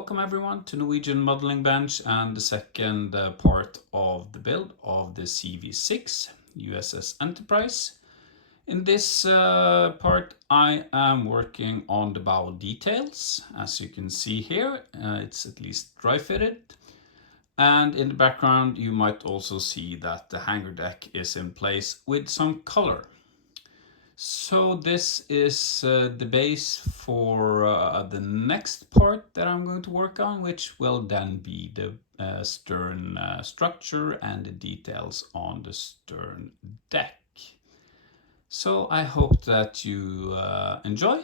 Welcome everyone to Norwegian Modeling Bench and the second part of the build of the CV-6 USS Enterprise. In this part I am working on the bow details. As you can see here, it's at least dry fitted. And in the background you might also see that the hangar deck is in place with some color. So this is the base for the next part that I'm going to work on, which will then be the stern structure and the details on the stern deck. So I hope that you enjoy.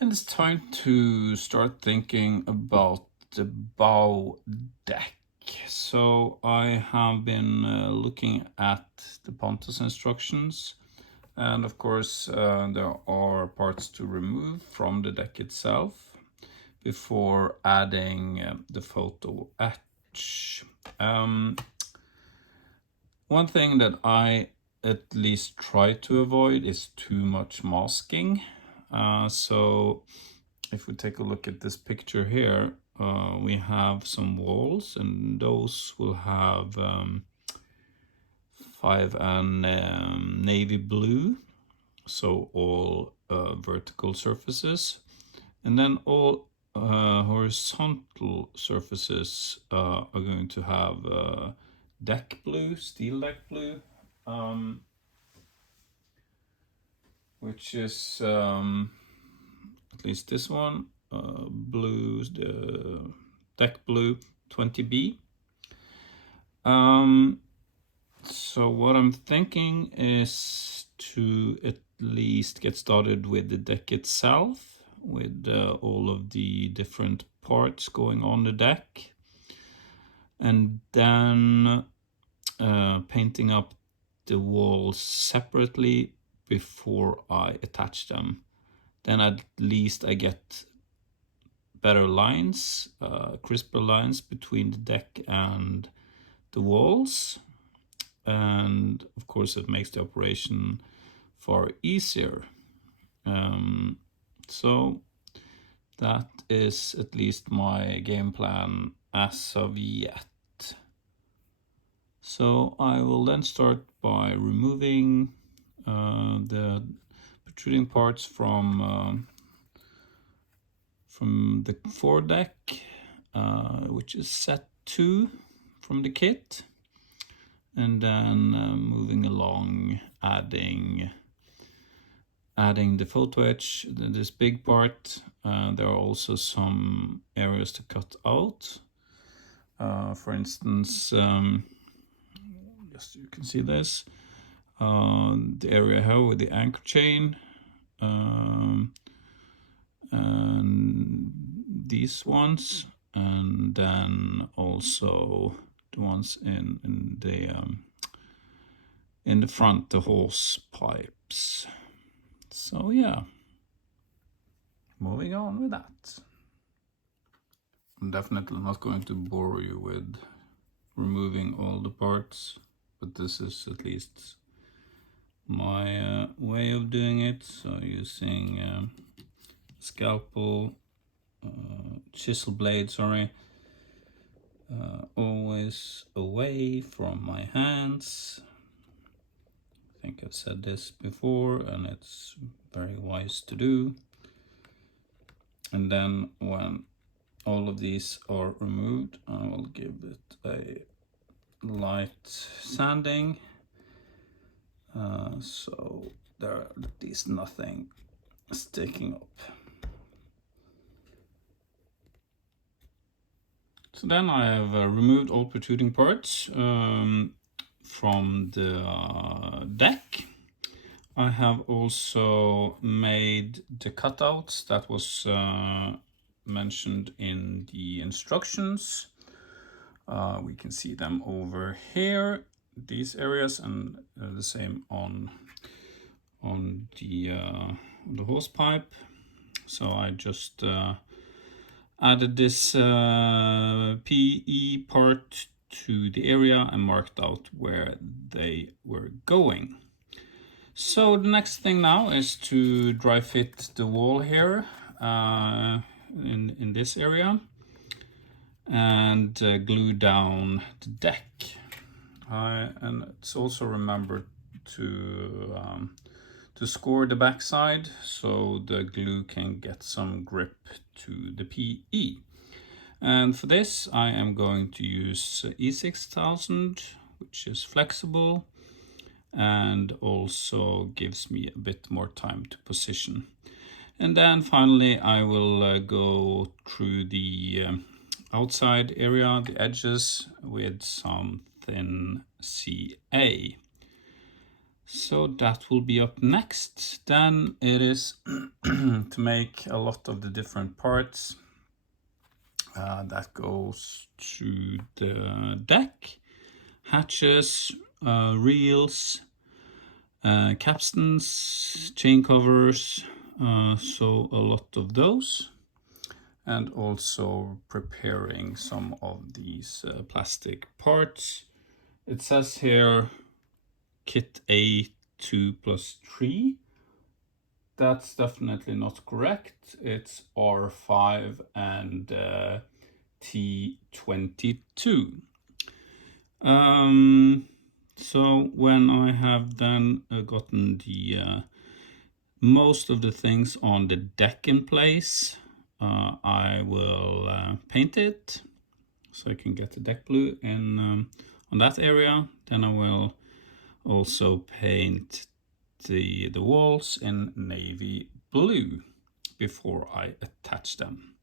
Then it's time to start thinking about the bow deck. So I have been looking at the Pontos instructions, and of course there are parts to remove from the deck itself before adding the photo etch. One thing that I at least try to avoid is too much masking. So if we take a look at this picture here, we have some walls, and those will have 5 and navy blue, so all vertical surfaces, and then all horizontal surfaces are going to have deck blue, steel deck blue, which is at least this one, blue, the deck blue 20B. So what I'm thinking is to at least get started with the deck itself, with all of the different parts going on the deck, and then painting up the walls separately before I attach them. Then at least I get better lines, crisper lines between the deck and the walls, and of course it makes the operation far easier. So that is at least my game plan as of yet. So I will then start by removing the protruding parts from the foredeck, which is set 2 from the kit, and then moving along, adding the photo etch, this big part. There are also some areas to cut out. For instance, just you can see this, the area here with the anchor chain, and these ones, and then also the ones in the front, the hose pipes. So yeah, moving on with that. I'm definitely not going to bore you with removing all the parts, but this is at least my way of doing it. So using scalpel, chisel blade, sorry, always away from my hands. I think I've said this before, and it's very wise to do. And then when all of these are removed, I will give it a light sanding, so there are at least nothing sticking up. So then I have removed all protruding parts from the deck. I have also made the cutouts that was mentioned in the instructions. We can see them over here, these areas, and the same on the hose pipe. So I just added this PE part to the area and marked out where they were going. So the next thing now is to dry fit the wall here. in this area and glue down the deck. And it's also remember to score the backside so the glue can get some grip to the PE. And for this I am going to use E6000, which is flexible and also gives me a bit more time to position. And then finally I will go through the outside area, the edges, with some thin CA. So that will be up next. Then it is to make a lot of the different parts that goes to the deck, hatches, reels, capstans, chain covers, so a lot of those, and also preparing some of these plastic parts. It says here kit A2+3. That's definitely not correct. It's R5 and T22. So when I have then gotten the most of the things on the deck in place, I will paint it so I can get the deck blue in on that area. Then I will also paint the walls in navy blue before I attach them.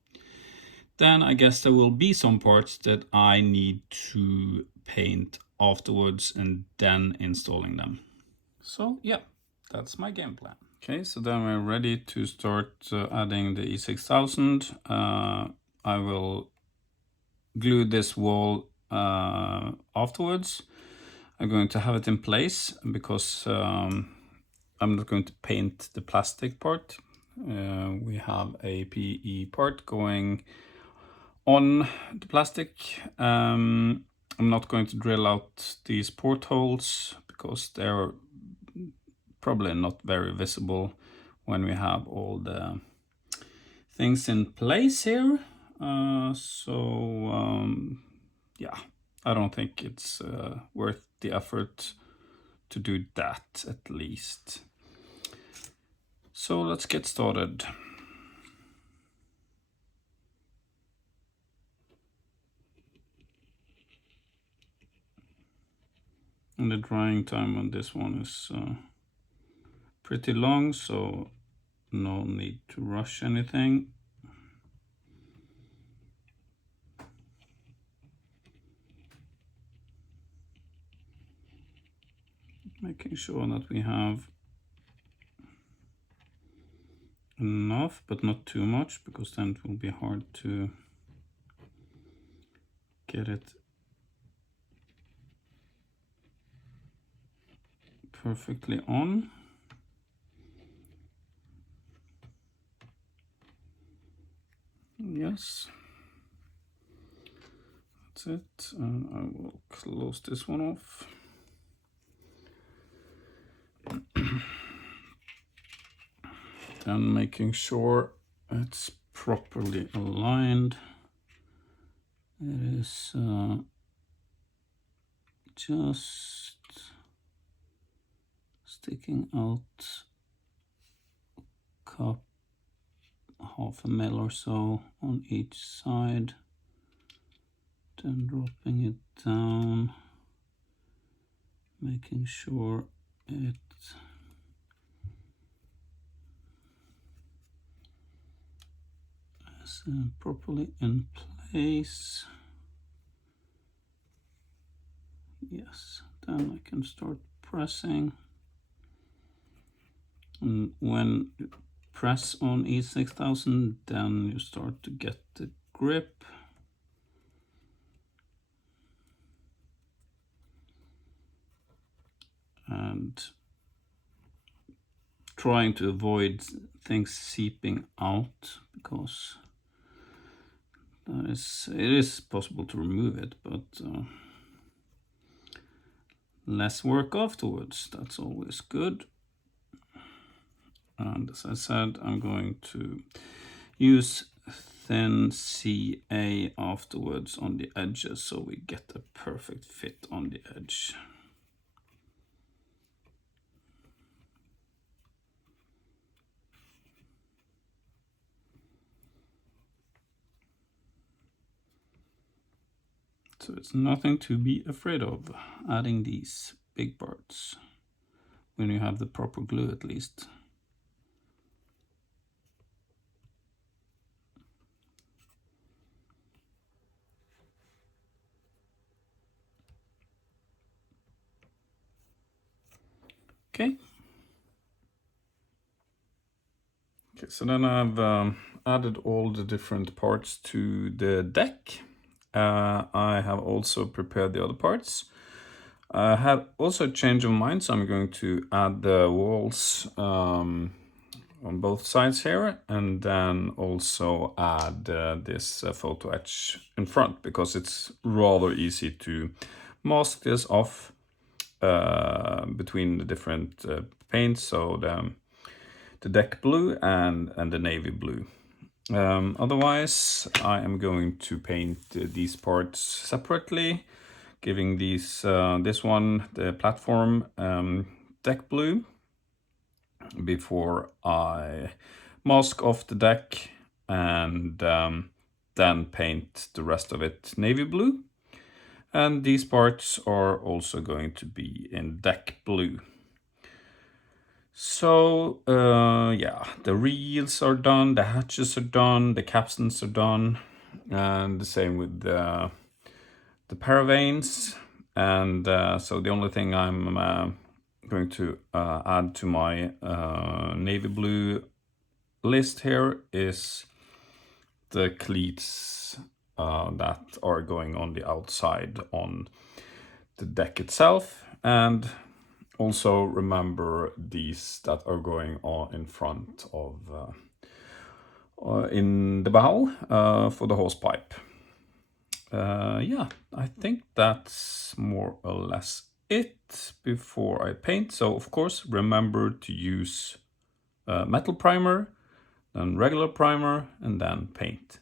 Then I guess there will be some parts that I need to paint afterwards and then installing them. So yeah, that's my game plan. Okay, so then we're ready to start adding the E6000. I will glue this wall afterwards. I'm going to have it in place because I'm not going to paint the plastic part. We have a PE part going on the plastic. I'm not going to drill out these portholes because they're probably not very visible when we have all the things in place here. Yeah, I don't think it's worth the effort to do that, at least. So let's get started. And the drying time on this one is pretty long, so no need to rush anything. Making sure that we have enough, but not too much, because then it will be hard to get it perfectly on. Yes, that's it. And I will close this one off. Then making sure it's properly aligned. It is just sticking out cup half a mil or so on each side, then dropping it down, making sure it is properly in place. Yes, then I can start pressing. And when you press on E6000, then you start to get the grip. And trying to avoid things seeping out, because it is possible to remove it, but less work afterwards. That's always good. And as I said, I'm going to use thin CA afterwards on the edges so we get a perfect fit on the edge. So it's nothing to be afraid of, adding these big parts, when you have the proper glue at least. Okay. Okay, so then I've added all the different parts to the deck. I have also prepared the other parts. I have also a change of mind, so I'm going to add the walls on both sides here, and then also add this photo etch in front, because it's rather easy to mask this off between the different paints, so the deck blue and the navy blue. Otherwise, I am going to paint these parts separately, giving these this one the platform deck blue before I mask off the deck, and then paint the rest of it navy blue. And these parts are also going to be in deck blue. So yeah, the reels are done, the hatches are done, the capstans are done, and the same with the paravanes. And so the only thing I'm going to add to my navy blue list here is the cleats that are going on the outside on the deck itself, and also remember these that are going on in front of in the bow for the hose pipe. Yeah, I think that's more or less it before I paint. So of course, remember to use metal primer, then regular primer, and then paint.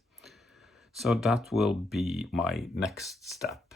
So that will be my next step.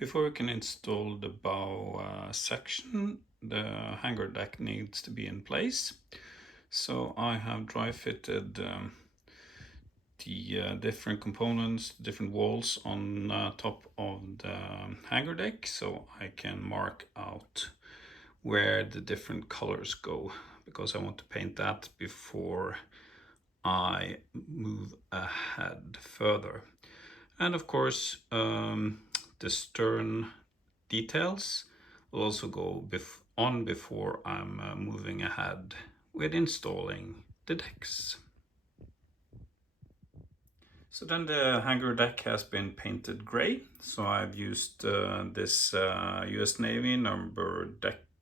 Before we can install the bow section, the hangar deck needs to be in place. So I have dry fitted the different components, different walls on top of the hangar deck, so I can mark out where the different colors go, because I want to paint that before I move ahead further. And of course, the stern details will also go on before I'm moving ahead with installing the decks. So then the hangar deck has been painted gray. So I've used this US Navy number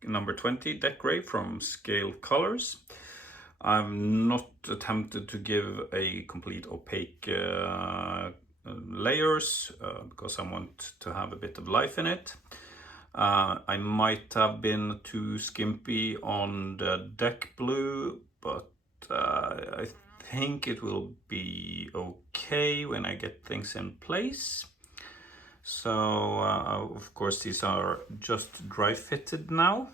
20 deck gray from Scale Colors. I've not attempted to give a complete opaque layers because I want to have a bit of life in it. I might have been too skimpy on the deck blue, but I think it will be okay when I get things in place. So of course these are just dry fitted now.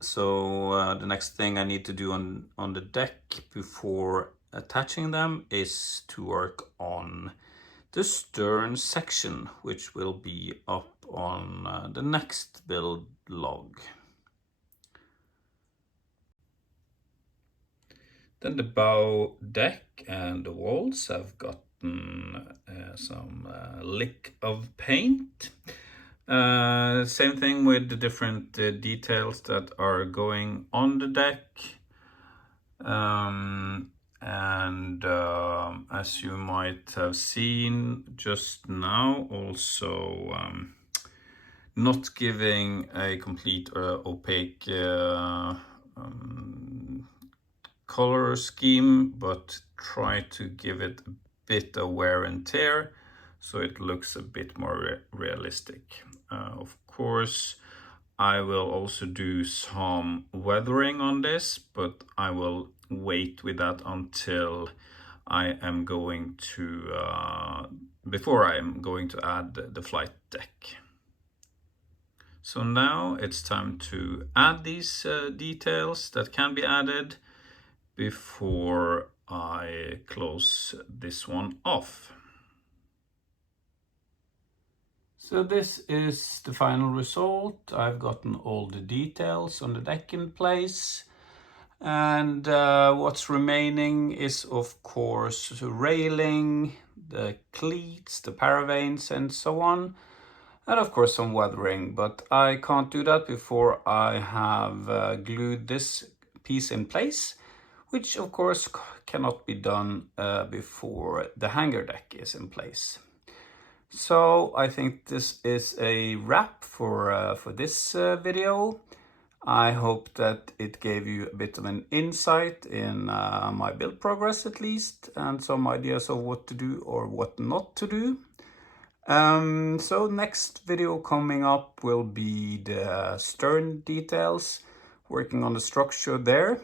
So the next thing I need to do on the deck before attaching them is to work on the stern section, which will be up on the next build log. Then the bow deck and the walls have gotten some lick of paint. Same thing with the different details that are going on the deck. As you might have seen just now, also not giving a complete opaque color scheme, but try to give it a bit of wear and tear so it looks a bit more realistic. Of course, I will also do some weathering on this, but I will wait with that until I am going to, before I am going to add the flight deck. So now it's time to add these details that can be added before I close this one off. So this is the final result. I've gotten all the details on the deck in place. And what's remaining is, of course, the railing, the cleats, the paravanes, and so on. And of course some weathering, but I can't do that before I have glued this piece in place, which of course cannot be done before the hangar deck is in place. So I think this is a wrap for this video. I hope that it gave you a bit of an insight in my build progress at least, and some ideas of what to do or what not to do. So next video coming up will be the stern details, working on the structure there.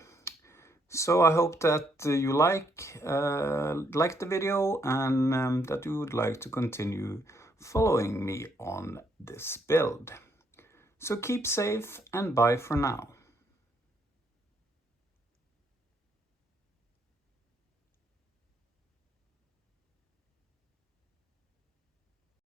So I hope that you like the video, and that you would like to continue following me on this build. So keep safe and bye for now.